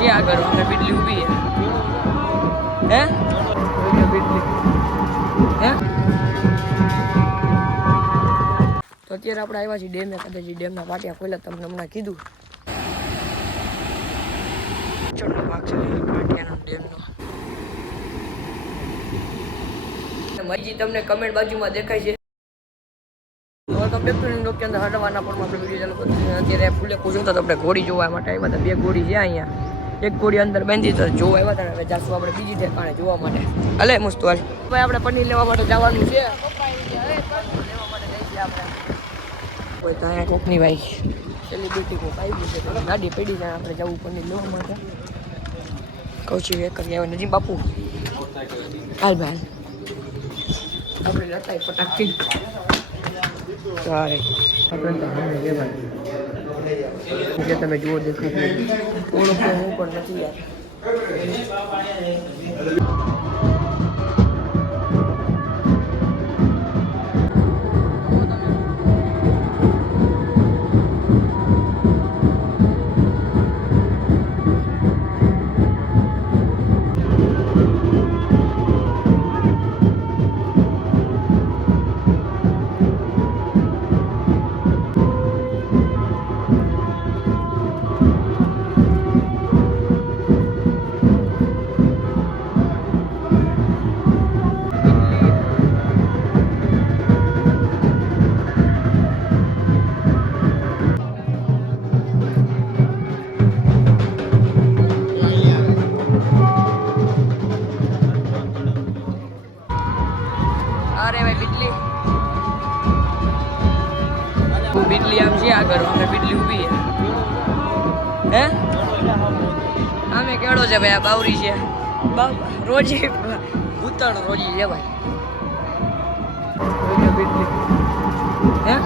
છે આગળ અમે બીટલી ઊભી હે બીટલી હે તો અત્યારે આપણે આવ્યા છીએ ડેમે કદાચ ડેમના પાટિયા ખોલ્યા તમને હમણાં કીધું ચોટલો ભાગ છે પાટિયાનો ડેમનો મરજી તમને કમેન્ટ બાજુમાં દેખાય છે તો બેક્ટોરિયલ ડોક અંદર હડવાના પણ આપણે વિડીયો ચાલુ કરી અત્યારે ફૂલે પૂછો તો આપણે ઘોડી જોવા માટે આવ્યા હતા બે ઘોડી છે અહીંયા એક ઘોડી અંદર બાંધી તો જોવા આવ્યા હતા હવે જાશું આપણે બીજી ઠેકાણે જોવા માટે અલે મસ્ત હાલ ભાઈ આપણે પનીર લેવા માટે જવાનું છે લેવા માટે જઈ છીએ આપણે કોઈ ત્યાં કોકની ભાઈ સેલિબ્રિટી કોક આવી છે ગાડી પડી જાય આપણે જવું પનીર લેવા માટે કહું છું એક કરી આવે નજીમ બાપુ હાલ ભાઈ આપણે લતાઈ ફટાકથી સારે જે તમે જુઓ દેખાતું થોડુંક હું પણ નથી યાર બીટલી આમ છે આગળ અમે બીટલી ઊભી હે અમે કેળો છે ભાઈ આ બાવરી છે રોજી ઉતણ રોજી છે ભાઈ બીટલી હે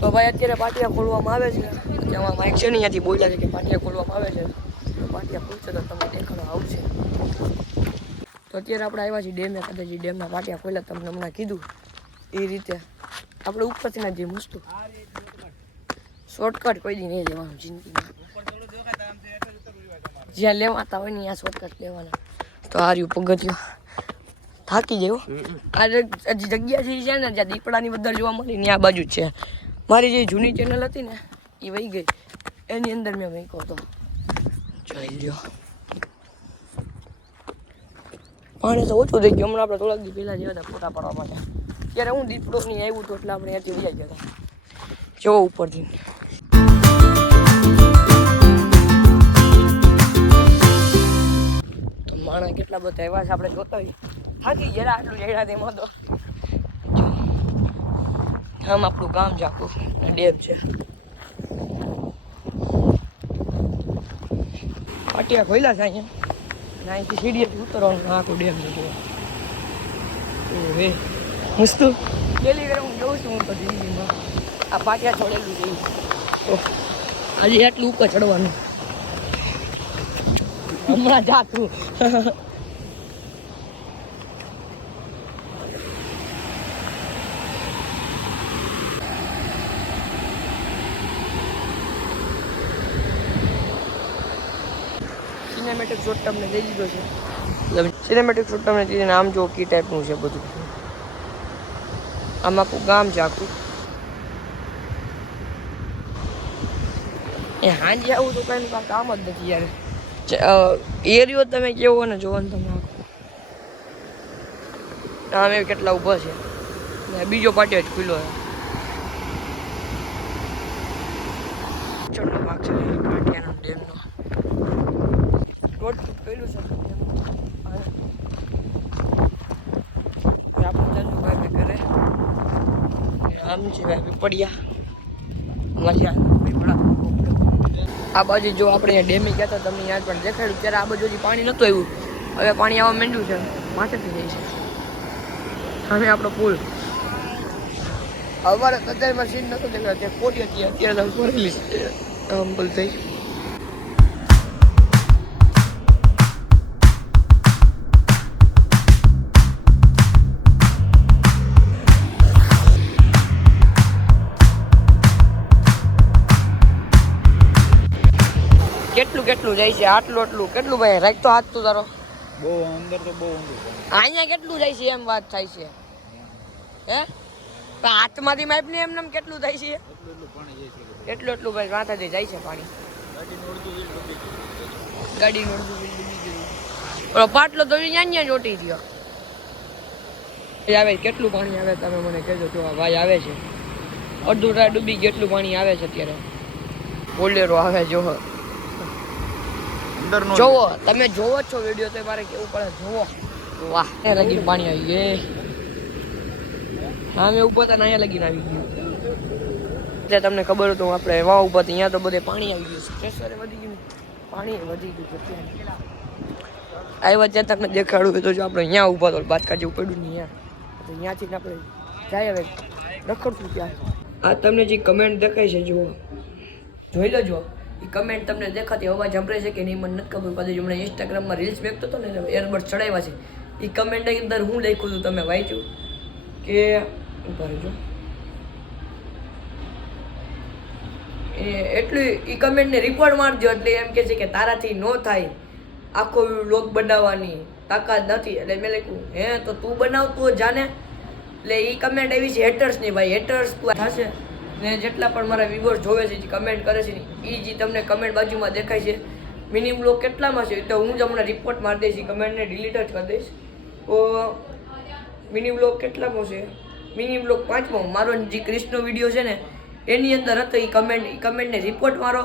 તો ભાઈ અત્યારે પાટિયા ખોલવામાં આવે છે જેમાં માઇક છે ને અહીંયાથી બોલ્યા છે કે પાટિયા ખોલવામાં આવે છે પાટિયા ખોલશે તો તમને દેખાડો આવશે તો અત્યારે આપણે આવ્યા છીએ ડેમે કદાચ ડેમના પાટિયા ખોલ્યા તમને હમણાં કીધું એ રીતે આપણે ઉપરથી ના જે મસ્ત શોર્ટકટ કોઈ દી નહીં લેવાનું જિંદગીમાં જ્યાં લેવાતા હોય ને ત્યાં શોર્ટકટ લેવાના તો આ રહ્યું પગથિયું થાકી ગયો આ જગ્યા છે ને જ્યાં દીપડાની બધા જોવા મળી ને આ બાજુ જ છે મારી જે જૂની ચેનલ હતી ને એ વહી ગઈ એની અંદર મેં મૂક્યો હતો જોઈ લ્યો પાણી તો ઓછું થઈ ગયું હમણાં આપણે થોડાક દી પહેલાં જેવા હતા ફોટા પાડવા માટે ત્યારે હું દીપડો નહીં આવ્યું હતું એટલે આપણે ત્યાંથી વહી ગયા હતા જો ઉપરથી તો માણસ કેટલા બધા એવા છે આપણે જોતા હોય થાકી જરા આટલું જડ્યા તેમાં તો આમ આપણું ગામ છે આખું ડેમ છે પાટિયા ખોલ્યા છે અહીંયા અહીંથી સીડીએથી ઉતરવાનું આખું ડેમ છે ઓહે મસ્ત ડેલી કરે હું જઉં છું હું તો જિંદગીમાં આ પાટિયા છોડેલું છે આજે આટલું ઉપર ચડવાનું હમણાં જાતું સિનેમેટિક શોટ તમને દઈ દીધો છે સિનેમેટિક શોટ તમને દીધું આમ જો કી ટાઈપનું છે બધું આમ આખું ગામ છે આખું એ હાંજે આવું તો કઈ કામ જ નથી યાર એરિયો તમે કેવો ને જોવો ને તમે આમે કેટલા ઊભા છે બીજો પાટિયો જ ખુલ્લો છે ચોટલો ભાગ છે પાટિયાનો ડેમનો રોડ પેલું છે આપણે ચાલુ ભાઈ કરે આમ છે ભાઈ પડ્યા મજા આ બાજુ જો આપણે અહીંયા ડેમે ગયા હતા તમને યાદ પણ દેખાડ્યું ત્યારે આ બાજુ હજી પાણી નહોતું આવ્યું હવે પાણી આવવા માંડ્યું છે માથેથી જાય છે સામે આપણો પુલ અમારે અત્યારમાં સીન નહોતો દેખાડ્યો ત્યાં કોરી હતી અત્યારે તો ભરેલી પુલ થઈ કેટલું જાય છે આટલું કેટલું ભાઈ રાખ તો હાથ તું તારો બહુ અંદર તો બહુ ઊંડું અહીંયા કેટલું જાય છે એમ વાત થાય છે હે તો હાથમાંથી માપ ને એમ કેટલું થાય છે એટલું ભાઈ માથાથી જાય છે પાણી ગાડીનું અડધું બિલ ડૂબી ગયું ઓલો પાટલો તો અહીંયા ચોટી ગયો આવે કેટલું પાણી આવે તમે મને કહેજો જો આ ભાઈ આવે છે અડધું ટાયર ડૂબી ગયું એટલું પાણી આવે છે અત્યારે બોલેરો આવે જો જોવો તમે જોવો છો વિડીયો તો મારે કેવું પડે જોવો વાહ અહીંયા લગીને પાણી આવી ગયે હા મેં ઉભા હતા અહીંયા લગીને આવી ગયું એટલે તમને ખબર હતું આપણે એમાં ઉભા હતા અહીંયા તો બધે પાણી આવી ગયું પ્રેશર વધી ગયું પાણી વધી ગયું આવ્યા ત્યાં તમને દેખાડું તો જો આપણે અહીંયા ઉભા તો બાજકા જેવું પડ્યું નહીં અહીંયા તો અહીંયાથી આપણે જાય હવે રખડતું ત્યાં આ તમને જે કમેન્ટ દેખાય છે જુઓ જોઈ લેજો એ કમેન્ટ તમને દેખાતી અવાજ સંભળાય છે કે નહીં મને નથી ખબર કદાચ હમણાં ઇન્સ્ટાગ્રામમાં રીલ્સ મેકતો હતો ને એરબડ ચડાવ્યા છે એ કમેન્ટ અંદર હું લખ્યું હતું તમે વાંચ્યું કે ઉભા રહેજો એટલું એ કમેન્ટને રિપોર્ટ મારજો એટલે એમ કે છે કે તારાથી ન થાય આખો વ્લોગ બનાવવાની તાકાત નથી એટલે મેં લખ્યું હે તો તું બનાવતું જાને એટલે એ કમેન્ટ આવી છે હેટર્સની ભાઈ હેટર્સ તું થશે ને જેટલા પણ મારા વ્યુઅર્સ જોવે છે જે કમેન્ટ કરે છે ને એ જે તમને કમેન્ટ બાજુમાં દેખાય છે મિનિમમ બ્લોગ કેટલામાં છે તો હું જ હમણાં રિપોર્ટ મારી દઈશ કમેન્ટને ડિલીટ જ કરી દઈશ તો મિનિમમ બ્લોગ કેટલામાં છે મિનિમમ બ્લોગ 5માં મારો જે ક્રિશનો વિડીયો છે ને એની અંદર હતો એ કમેન્ટને રિપોર્ટ મારો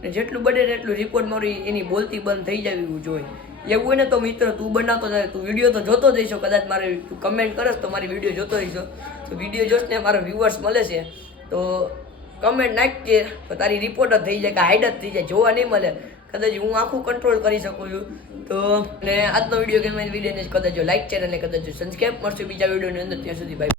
ને જેટલું બને એટલું રિપોર્ટ મારો એની બોલતી બંધ થઈ જવી જોઈએ એવું હોય ને તો મિત્ર તું બનાવતો જાય તું વિડીયો તો જોતો જઈશો કદાચ મારે તું કમેન્ટ કરશ તો મારી વિડીયો જોતો રહીશો તો વિડીયો જોશ ને મારા વ્યુઅર્સ મળે છે તો કમેન્ટ નાખજે તો તારી રિપોર્ટ જ થઈ જાય કે હાઈડ જ થઈ જાય જોવા નહીં મળે કદાચ હું આખું કંટ્રોલ કરી શકું છું તો ને આજનો વિડીયો કે વિડીયોને કદાચ લાઈક ચેનલને કદાચ સબસ્ક્રાઈબ મળશે બીજા વિડીયોની અંદર ત્યાં સુધી ભાઈ